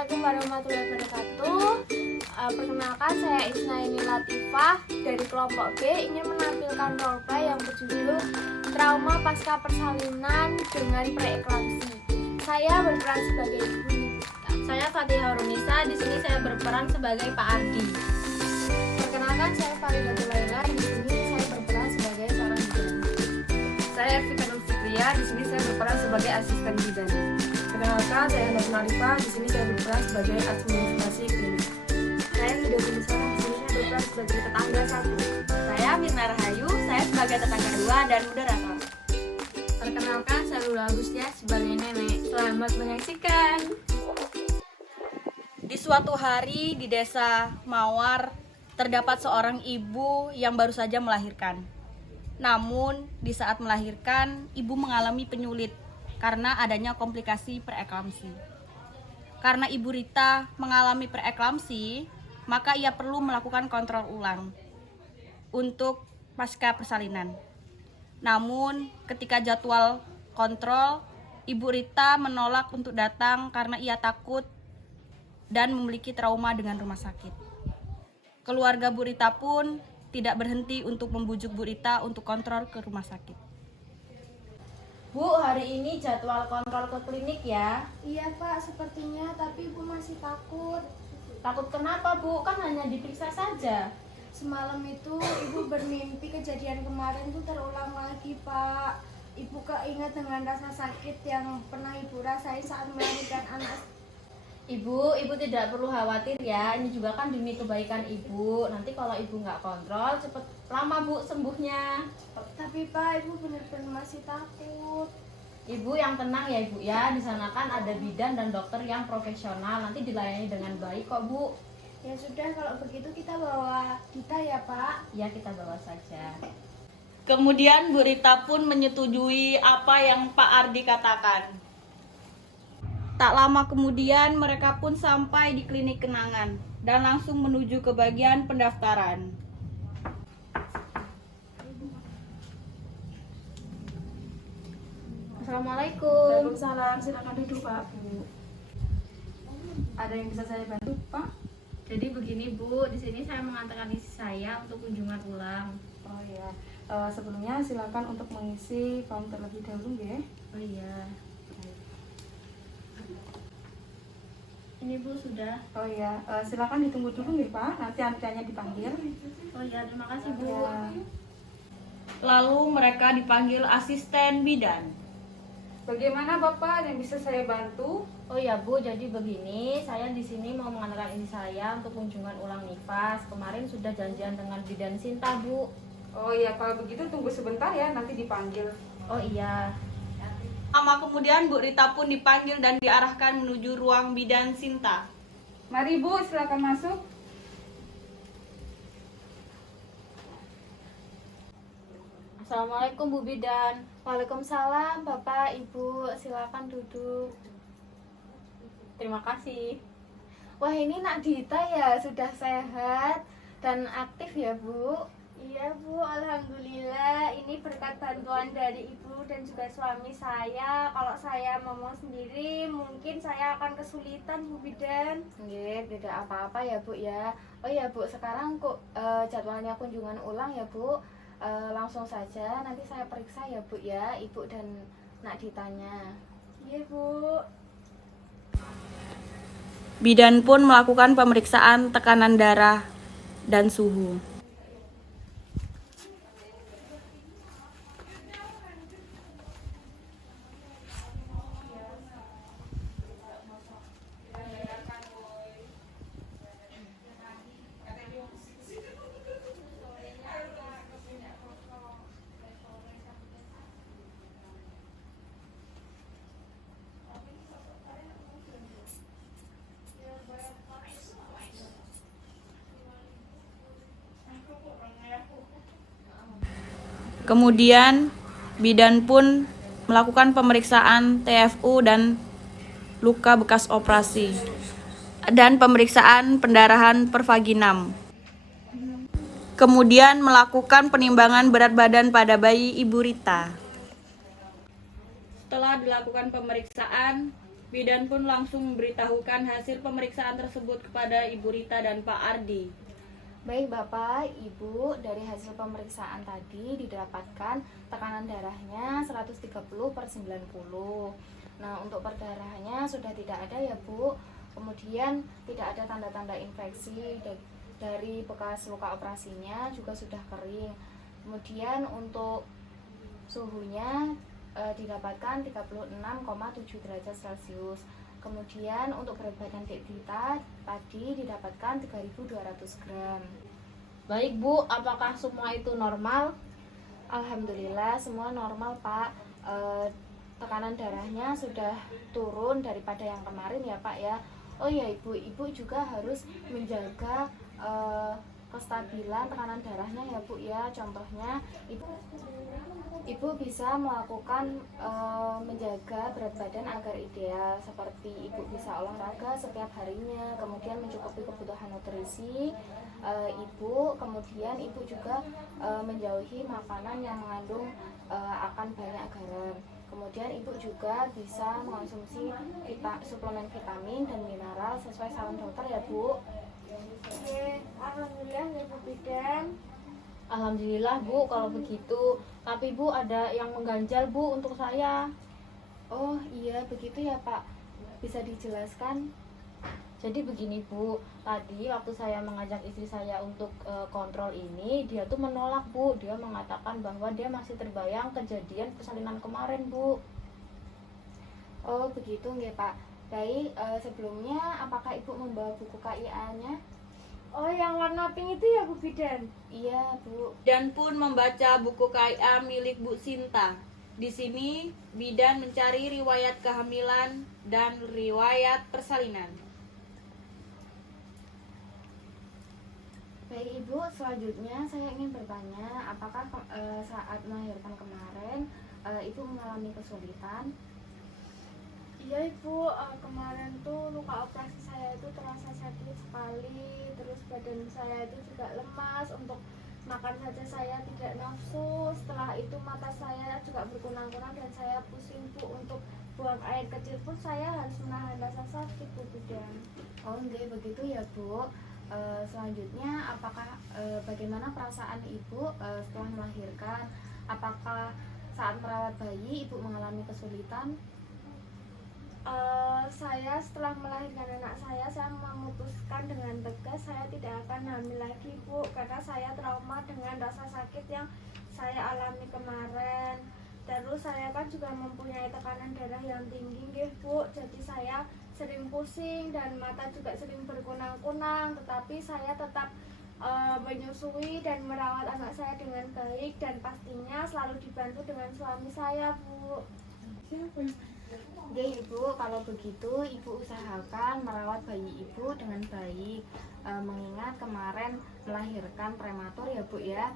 Assalamualaikum warahmatullahi wabarakatuh. Perkenalkan, saya Isnaini Latifah dari kelompok B ingin menampilkan roleplay yang berjudul Trauma Pasca Persalinan dengan Preeklamsi. Saya berperan sebagai Ibu Nita. Saya Fatihah Rumisa, di sini saya berperan sebagai Pak Ardi. Perkenalkan, saya Faridatul Laila, di sini saya berperan sebagai seorang bidan. Saya Ervika Nur Fitria, di sini saya berperan sebagai asisten bidan. Perkenalkan, saya Hendak Arifah, di sini saya berperan sebagai administrasi klinik. Saya Hidatul Isra, di sini saya berperan sebagai tetangga satu. Saya Mirna Rahayu, saya sebagai tetangga 2 dan moderator. Perkenalkan, saya Lula Agustia sebagai nenek. Selamat menyaksikan. Di suatu hari di desa Mawar, terdapat seorang ibu yang baru saja melahirkan. Namun, di saat melahirkan, ibu mengalami penyulit karena adanya komplikasi preeklamsi. Karena Ibu Rita mengalami preeklamsi, maka ia perlu melakukan kontrol ulang untuk pasca persalinan. Namun, ketika jadwal kontrol, Ibu Rita menolak untuk datang karena ia takut dan memiliki trauma dengan rumah sakit. Keluarga Bu Rita pun tidak berhenti untuk membujuk Bu Rita untuk kontrol ke rumah sakit. Bu, hari ini jadwal kontrol ke klinik ya. Iya Pak, sepertinya, tapi Ibu masih takut. Takut kenapa Bu? Kan hanya diperiksa saja. Semalam itu Ibu bermimpi kejadian kemarin tuh terulang lagi Pak. Ibu keinget dengan rasa sakit yang pernah Ibu rasain saat melahirkan anak. Ibu tidak perlu khawatir ya. Ini juga kan demi kebaikan Ibu. Nanti kalau Ibu nggak kontrol, cepet lama Bu sembuhnya. Tapi Pak, Ibu benar-benar masih takut. Ibu yang tenang ya Ibu ya. Di sana kan ada bidan dan dokter yang profesional. Nanti dilayani dengan baik kok Bu. Ya sudah, kalau begitu kita bawa Dita ya Pak. Ya, kita bawa saja. Kemudian Bu Rita pun menyetujui apa yang Pak Ardi katakan. Tak lama kemudian mereka pun sampai di klinik Kenangan dan langsung menuju ke bagian pendaftaran. Assalamualaikum. Waalaikumsalam, silakan duduk Pak Bu. Ada yang bisa saya bantu Pak? Jadi begini Bu, di sini saya mengantarkan istri saya untuk kunjungan ulang. Oh ya, sebelumnya silakan untuk mengisi form terlebih dahulu ya. Oh iya. Ini Bu sudah. Oh ya, silakan ditunggu dulu nih Pak, nanti antriannya dipanggil. Oh iya, terima kasih Bu. Ya. Lalu mereka dipanggil asisten bidan. Bagaimana Bapak, yang bisa saya bantu? Oh ya Bu, jadi begini, saya di sini mau mengantarkan istri saya untuk kunjungan ulang nifas. Kemarin sudah janjian dengan bidan Sinta Bu. Oh ya, kalau begitu tunggu sebentar ya, nanti dipanggil. Oh iya. Lama kemudian Bu Rita pun dipanggil dan diarahkan menuju ruang bidan Sinta. Mari Bu, silakan masuk. Assalamualaikum Bu Bidan. Waalaikumsalam Bapak, Ibu, silakan duduk. Terima kasih. Wah, ini Nak Dita ya, sudah sehat dan aktif ya Bu? Iya Bu, Alhamdulillah. Ini berkat bantuan dari Ibu dan juga suami saya. Kalau saya mau sendiri, mungkin saya akan kesulitan Bu Bidan. Nggih, tidak apa-apa ya Bu ya. Oh ya Bu, sekarang kok jadwalnya kunjungan ulang ya Bu. Langsung saja, nanti saya periksa ya Bu ya, Ibu dan Nak Ditanya. Iya Bu. Bidan pun melakukan pemeriksaan tekanan darah dan suhu. Kemudian bidan pun melakukan pemeriksaan TFU dan luka bekas operasi dan pemeriksaan pendarahan pervaginam. Kemudian melakukan penimbangan berat badan pada bayi Ibu Rita. Setelah dilakukan pemeriksaan, Bidan pun langsung memberitahukan hasil pemeriksaan tersebut kepada Ibu Rita dan Pak Ardi. Baik Bapak, Ibu, dari hasil pemeriksaan tadi didapatkan tekanan darahnya 130/90. Nah, untuk perdarahannya sudah tidak ada ya Bu. Kemudian tidak ada tanda-tanda infeksi dari bekas luka operasinya juga sudah kering. Kemudian untuk suhunya didapatkan 36,7 derajat Celcius. Kemudian untuk berat badan Dek Dita tadi didapatkan 3.200 gram. Baik Bu, apakah semua itu normal? Alhamdulillah semua normal Pak. Tekanan darahnya sudah turun daripada yang kemarin ya Pak ya. Oh ya Ibu, Ibu juga harus menjaga kestabilan tekanan darahnya ya Bu ya. Contohnya Ibu bisa melakukan menjaga berat badan agar ideal, seperti Ibu bisa olahraga setiap harinya, kemudian mencukupi kebutuhan nutrisi Ibu, kemudian Ibu juga menjauhi makanan yang mengandung akan banyak garam. Kemudian Ibu juga bisa mengonsumsi suplemen vitamin dan mineral sesuai saran dokter ya Bu. Oke, alhamdulillah ya Bu Bidan. Alhamdulillah Bu kalau begitu. Tapi Bu ada yang mengganjal Bu untuk saya. Oh iya begitu ya Pak, bisa dijelaskan? Jadi begini Bu, tadi waktu saya mengajak istri saya untuk kontrol ini, dia tuh menolak Bu. Dia mengatakan bahwa dia masih terbayang kejadian persalinan kemarin Bu. Oh begitu nggih Pak. Baik, sebelumnya apakah Ibu membawa buku KIA-nya? Oh, yang warna pink itu ya Bu Bidan? Iya Bu. Dan pun membaca buku KIA milik Bu Sinta. Di sini bidan mencari riwayat kehamilan dan riwayat persalinan. Baik Ibu, selanjutnya saya ingin bertanya, apakah saat melahirkan kemarin Ibu mengalami kesulitan? Iya Ibu, kemarin tuh luka operasi saya itu terasa sakit sekali. Terus badan saya itu juga lemas, untuk makan saja saya tidak nafsu. Setelah itu mata saya juga berkunang-kunang dan saya pusing Bu. Untuk buang air kecil pun saya harus menahan rasa sakit Bu Bidan. Oh enggak begitu ya Bu. Selanjutnya apakah bagaimana perasaan Ibu setelah melahirkan? Apakah saat merawat bayi Ibu mengalami kesulitan? Saya setelah melahirkan anak saya memutuskan dengan tegas saya tidak akan hamil lagi Bu, karena saya trauma dengan rasa sakit yang saya alami kemarin. Terus saya kan juga mempunyai tekanan darah yang tinggi nggih Bu, jadi saya sering pusing dan mata juga sering berkunang-kunang, tetapi saya tetap menyusui dan merawat anak saya dengan baik, dan pastinya selalu dibantu dengan suami saya Bu. Oke Ibu, kalau begitu Ibu usahakan merawat bayi Ibu dengan baik, mengingat kemarin melahirkan prematur ya Bu ya.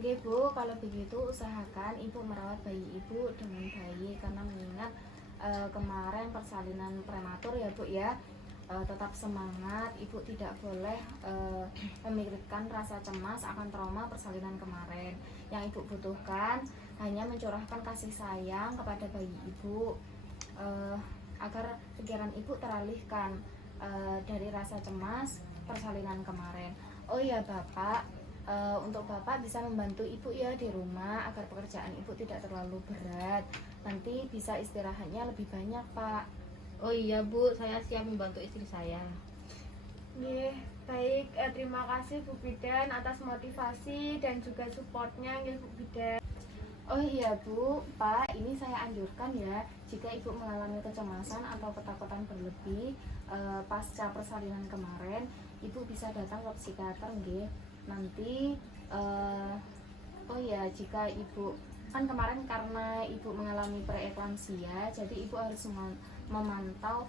Oke Bu, kalau begitu usahakan Ibu merawat bayi Ibu dengan baik, karena mengingat kemarin persalinan prematur ya Bu ya. Tetap semangat, Ibu tidak boleh memikirkan rasa cemas akan trauma persalinan kemarin. Yang Ibu butuhkan hanya mencurahkan kasih sayang kepada bayi Ibu, agar pikiran Ibu teralihkan dari rasa cemas persalinan kemarin. Oh ya Bapak, untuk Bapak bisa membantu Ibu ya di rumah agar pekerjaan Ibu tidak terlalu berat. Nanti bisa istirahatnya lebih banyak Pak. Oh iya Bu, saya siap membantu istri saya. Nggih, baik, terima kasih Bu Bidan atas motivasi dan juga supportnya nggih Bu Bidan. Oh iya Bu, Pak, ini saya anjurkan ya, jika Ibu mengalami kecemasan atau ketakutan berlebih pasca persalinan kemarin, Ibu bisa datang ke psikiater nggih. Nanti oh ya, jika Ibu kan kemarin karena Ibu mengalami preeklamsia, jadi Ibu harus memantau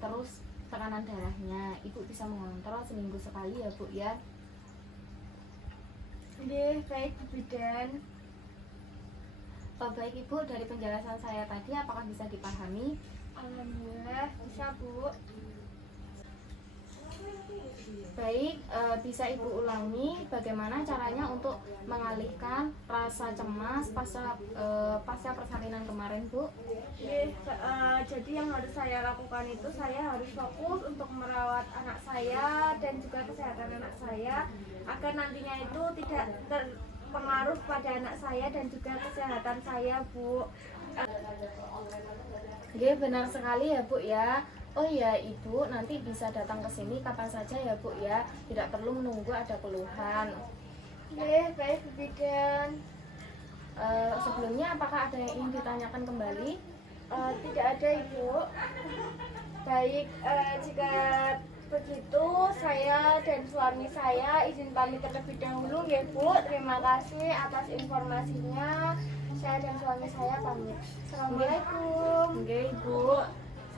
terus tekanan darahnya. Ibu bisa mengontrol seminggu sekali ya Bu ya. Nggih, baik Bu Bidan. Baik Ibu, dari penjelasan saya tadi apakah bisa dipahami? Alhamdulillah bisa Bu. Baik, bisa Ibu ulangi bagaimana caranya untuk mengalihkan rasa cemas pasca persalinan kemarin, Bu? Jadi yang harus saya lakukan itu saya harus fokus untuk merawat anak saya dan juga kesehatan anak saya agar nantinya itu tidak terpengaruh pada anak saya dan juga kesehatan saya, Bu. Oke, benar sekali ya, Bu ya. Oh ya, Ibu nanti bisa datang ke sini kapan saja ya, Bu ya. Tidak perlu menunggu ada keluhan. Baik, Bu Bidan. Sebelumnya apakah ada yang ingin ditanyakan kembali? Tidak ada, Ibu. Baik, jika begitu saya dan suami saya izin pamit terlebih dahulu ya, Bu. Terima kasih atas informasinya. Saya dan suami saya pamit. Assalamualaikum. Oke, Ibu.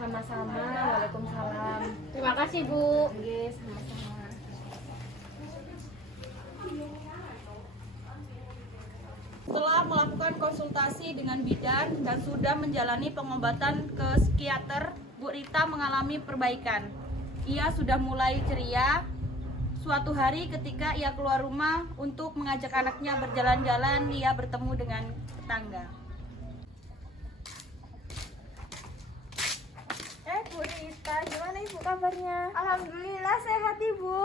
Sama-sama. Waalaikumsalam. Terima kasih, Bu. Oke, sama-sama. Setelah melakukan konsultasi dengan bidan dan sudah menjalani pengobatan ke psikiater, Bu Rita mengalami perbaikan. Ia sudah mulai ceria. Suatu hari ketika ia keluar rumah untuk mengajak anaknya berjalan-jalan, ia bertemu dengan tetangga. Bu Rita, gimana Ibu kabarnya? Alhamdulillah sehat, Ibu.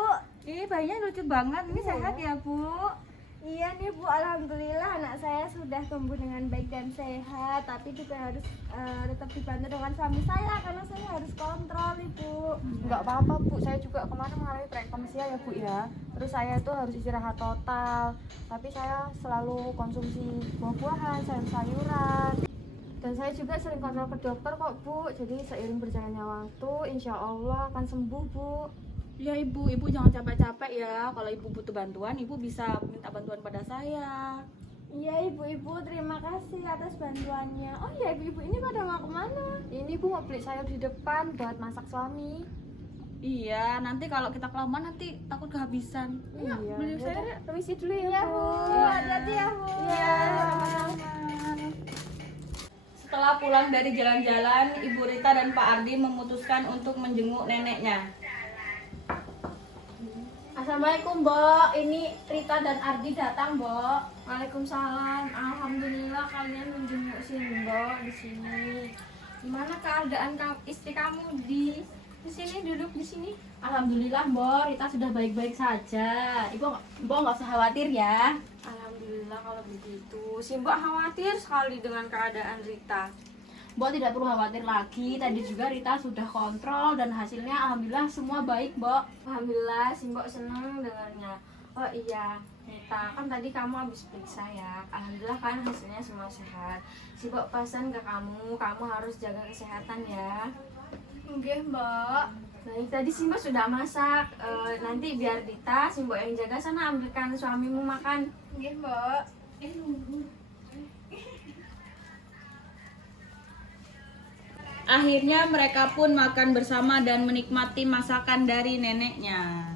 Ih, bayinya lucu banget. Ini sehat ya, Bu? Iya nih Bu, alhamdulillah anak saya sudah tumbuh dengan baik dan sehat. Tapi juga harus tetap dibantu dengan suami saya karena saya harus kontrol, Ibu. Nggak apa-apa, Bu. Saya juga kemarin mengalami preeklamsia ya, Bu ya. Terus saya tuh harus istirahat total. Tapi saya selalu konsumsi buah-buahan, sayur-sayuran. Dan saya juga sering kontrol ke dokter kok, Bu. Jadi seiring berjalannya waktu, insya Allah akan sembuh, Bu. Ya Ibu jangan capek-capek ya. Kalau Ibu butuh bantuan, Ibu bisa minta bantuan pada saya. Iya Ibu, terima kasih atas bantuannya. Oh iya Ibu, ini pada mau kemana? Ini Bu mau beli sayur di depan buat masak suami. Iya, nanti kalau kita kelamaan nanti takut kehabisan. Iya. Beli sayur ya. Permisi dulu ya, Iya Bu. Bu, hati-hati ya Bu. Iya. Setelah pulang dari jalan-jalan, Ibu Rita dan Pak Ardi memutuskan untuk menjenguk neneknya. Assalamualaikum, Mbok. Ini Rita dan Ardi datang, Mbok. Waalaikumsalam. Alhamdulillah kalian menjenguk si Mbok di sini. Gimana keadaan istri kamu di sini, duduk di sini? Alhamdulillah, Mbok. Rita sudah baik-baik saja. Mbok nggak usah khawatir ya. Alhamdulillah kalau begitu. Si Mbok khawatir sekali dengan keadaan Rita. Mbok tidak perlu khawatir lagi. Tadi juga Rita sudah kontrol dan hasilnya alhamdulillah semua baik, Mbok. Alhamdulillah si Mbok seneng dengarnya. Oh iya, Rita, kan tadi kamu habis periksa ya. Alhamdulillah kan hasilnya semua sehat. Si Mbok pesan ke kamu harus jaga kesehatan ya. Oke Mbak. Baik, tadi si Mbok sudah masak. Nanti biar Rita, si Mbok yang jaga sana ambilkan suamimu makan. Oke Mbak. Akhirnya mereka pun makan bersama dan menikmati masakan dari neneknya.